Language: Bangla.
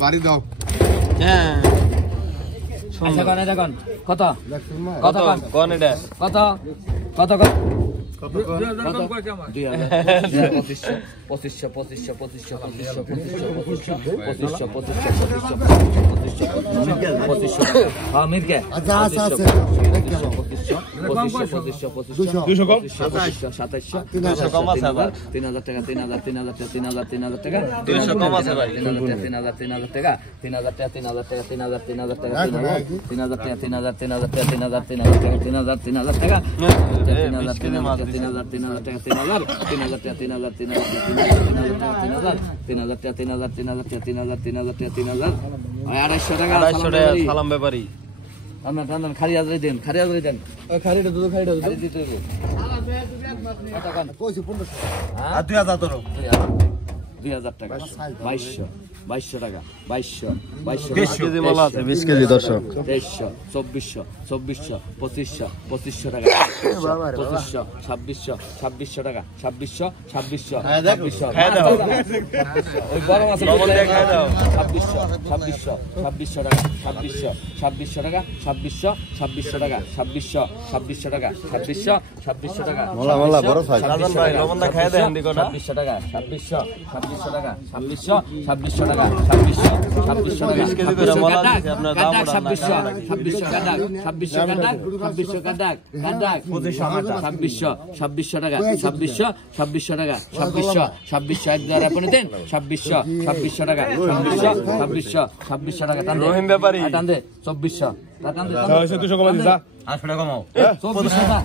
বাড়ি দাও কত কত কোন এটা কত কত কত 2000 টাকা 2200 টাকা 2200 20 কেজি দর্শক 2300 2400 2500 টাকা 2500 2600 টাকা 2600 ওই বড় মাছ লবণ দিয়ে খাই দাও 2600 টাকা 2600 টাকা 2600 টাকা 2600 টাকা 2600 টাকা মোলা বড় সাইজ রাজন ভাই লবণ দিয়ে খাই দেন দিকটা 2600 টাকা 2600 টাকা 2600 টাকা 2600 টাকা 20 কেজি করে মোলা দিছি আপনার দাম 2600 টাকা 2600 টাকা 2600 টাকা 2600 টাকা 2600 টাকা 2600 এক দ্বারা আপনি দেন 2600 টাকা 2600 টাকা রহিম ব্যাপারী টান দে 2400 টাকা টান দে 200 কমাই দিছা 800 টাকা কমাও 2400 টাকা